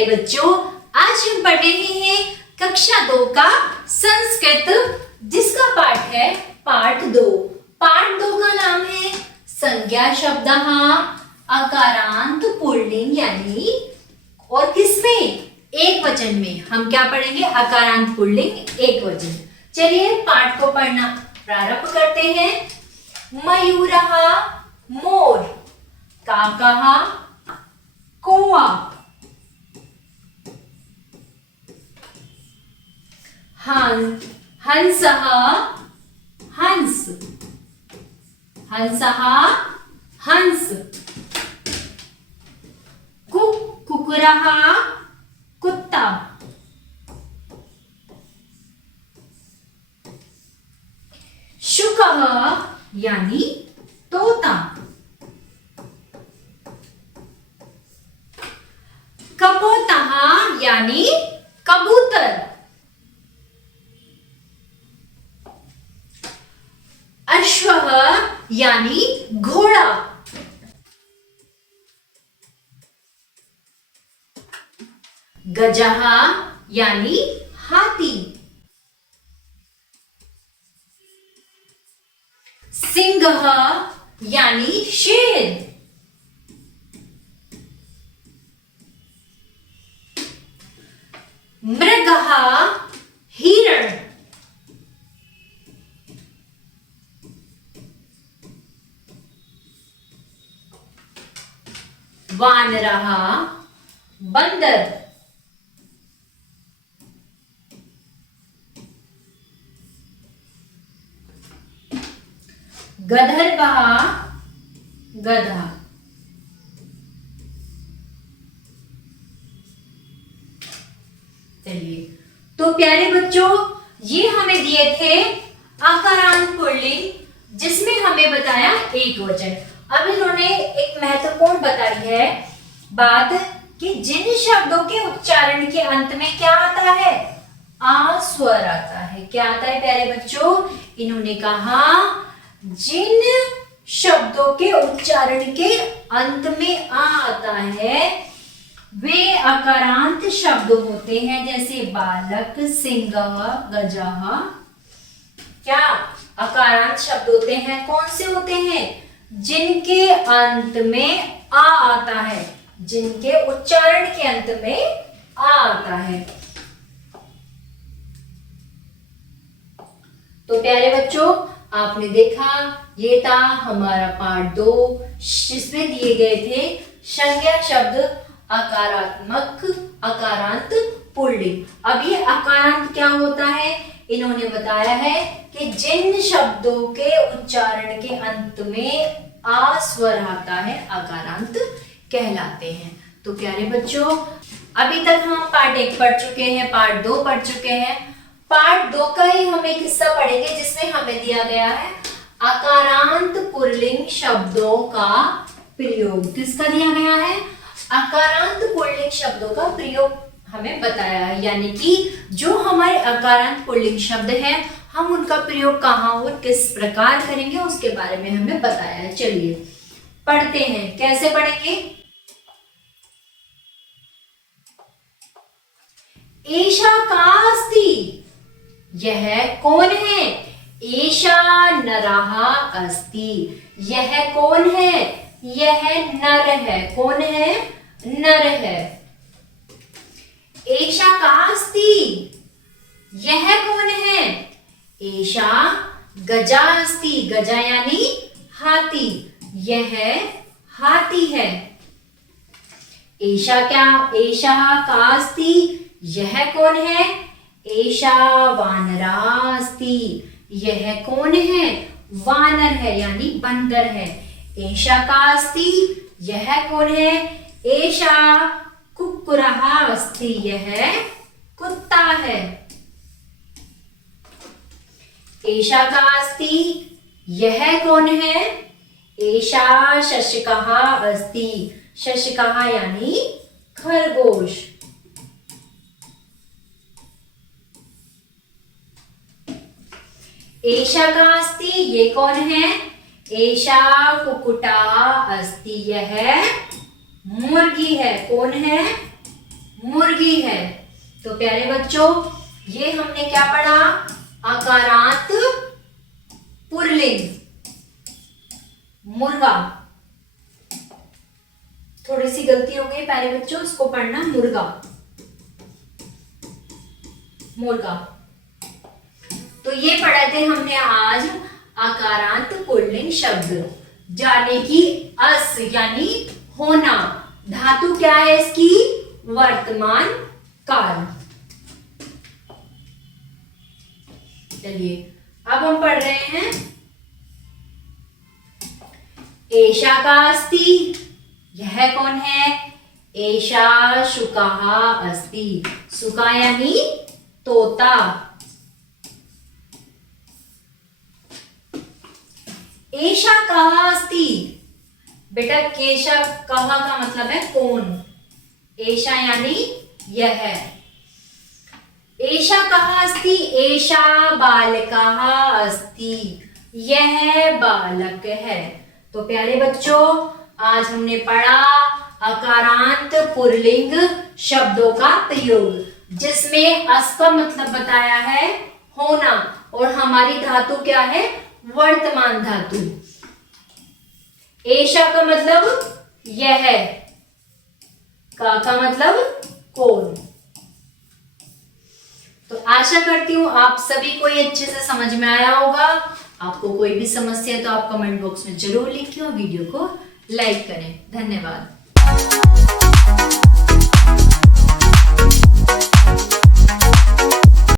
प्यारे बच्चों, आज हम पढ़ रहे हैं कक्षा 2 का संस्कृत, जिसका पाठ है पाठ 2। पाठ 2 का नाम है संज्ञा शब्दः अकारांत पुल्लिंग, यानी और किसमें? एक वचन में। हम क्या पढ़ेंगे? अकारांत पुल्लिंग एक वचन। चलिए पाठ को पढ़ना प्रारंभ करते हैं। मयूरः मोर, काकः कौआ, हंसः हंस, हंसः हंस, कुकुरः कुत्ता, शुकः यानी तोता, कपोतः यानी कबूतर, अश्वः यानी घोड़ा, गजः यानी हाथी, सिंहः यानी शेर, मृगः हिरण, वानरः बंदर, गधर्वः गधा, चलिए तो प्यारे बच्चों, ये हमें दिए थे आकारांत पुल्लिंग, जिसमें हमें बताया एक वचन। अब इन्होंने एक महत्वपूर्ण बताई है बात कि जिन शब्दों के उच्चारण के अंत में क्या आता है? आ स्वर आता है। क्या आता है प्यारे बच्चों? इन्होंने कहा जिन शब्दों के उच्चारण के अंत में आ आता है वे अकारांत शब्द होते हैं, जैसे बालक, सिंह, गजः। क्या अकारांत शब्द होते हैं? कौन से होते हैं? जिनके अंत में आ आता है, जिनके उच्चारण के अंत में आ आता है। तो प्यारे बच्चों, आपने देखा ये था हमारा पाठ 2, जिसमें दिए गए थे संज्ञा शब्द अकारात्मक, अकारांत पुल्लिंग। अब ये अकारांत क्या होता है? इन्होंने बताया है कि जिन शब्दों के उच्चारण के अंत में आ स्वर आता है अकारांत कहलाते हैं। तो प्यारे बच्चों, अभी तक हम पाठ 1 पढ़ चुके हैं, पाठ 2 पढ़ चुके हैं। पाठ 2 का ही हम एक हिस्सा पढ़ेंगे, जिसमें हमें दिया गया है अकारांत पुल्लिंग शब्दों का प्रयोग। किसका दिया गया है? अकारांत पुल्लिंग शब्दों का प्रयोग हमें बताया है, यानी कि जो हमारे अकारांत पुल्लिंग शब्द हैं, हम उनका प्रयोग कहाँ और किस प्रकार करेंगे उसके बारे में हमें बताया है। चलिए पढ़ते हैं। कैसे पढ़ेंगे? एषा का अस्ति, यह कौन है? एषा नरः अस्ति, यह कौन है? यह नर है। कौन है? नर है। एषा का अस्ति, यह कौन है? एषा गजा अस्ति, गजा यानी हाथी, यह हाथी है। एषा क्या? एषा का अस्ति, यह कौन है? एषा वानरा अस्ति, यह कौन है? वानर है यानी बंदर है। एषा का अस्ति, यह कौन है? एषा कुक्कुरः अस्ति, यह कुत्ता है। एषा का अस्ति, यह कौन है? एषा शशकः अस्ति, शशकः यानी खरगोश। एषा का अस्ति, ये कौन है? एषा कुक्कुटा अस्ति, यह मुर्गी है। कौन है? मुर्गी है। तो प्यारे बच्चों, ये हमने क्या पढ़ा? आकारांत पुल्लिंग मुर्गा। थोड़ी सी गलती हो गई प्यारे बच्चों, इसको पढ़ना मुर्गा, मुर्गा। तो ये पढ़े थे हमने आज आकारांत पुल्लिंग शब्द, जाने की अस यानी होना। धातु क्या है इसकी? वर्तमान काल। चलिए अब हम पढ़ रहे हैं एषा का अस्ति। यह कौन है? एषा शुकः अस्ति। शुका यानी तोता। एषा कः अस्ति। बेटा केशा कः का मतलब है कौन। एषा यानी यह। एषा कः अस्ति? एषा बालकः अस्ति। यह बालक है। तो प्यारे बच्चों, आज हमने पढ़ा आकारांत पुल्लिंग शब्दों का प्रयोग, जिसमें अस का मतलब बताया है होना, और हमारी धातु क्या है? वर्तमान धातु। एषा का मतलब यह, का मतलब कौन। तो आशा करती हूं आप सभी को ये अच्छे से समझ में आया होगा। आपको कोई भी समस्या है तो आप कमेंट बॉक्स में जरूर लिखिए और वीडियो को लाइक करें। धन्यवाद।